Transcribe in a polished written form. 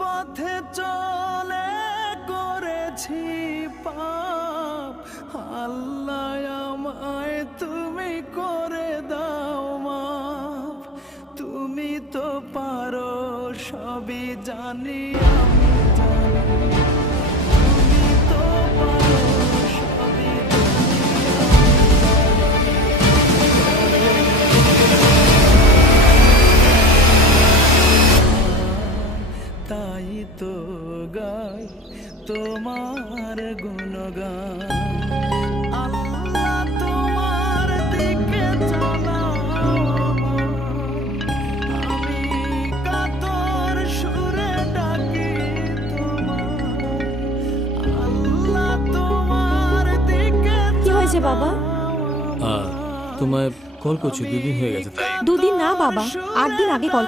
পথে চলে করেছি পাপ, আল্লাহ আমায় তুমি করে দাও মাফ। তুমি তো পারো সবই জানি আমি জানি, তুমি তো পারো সবই তাই তো গাই তোমার গুণগান। আল্লাহ তোমার দিকে চালাও আমায়, আমি কাতর সুরে ডাকি তোমায়। আল্লাহ তোমার দিকে কি হয়েছে বাবা? তোমায় কল করছি, 2 দিন হয়ে গেছে তাই। 2 দিন না বাবা, 8 দিন আগে কল।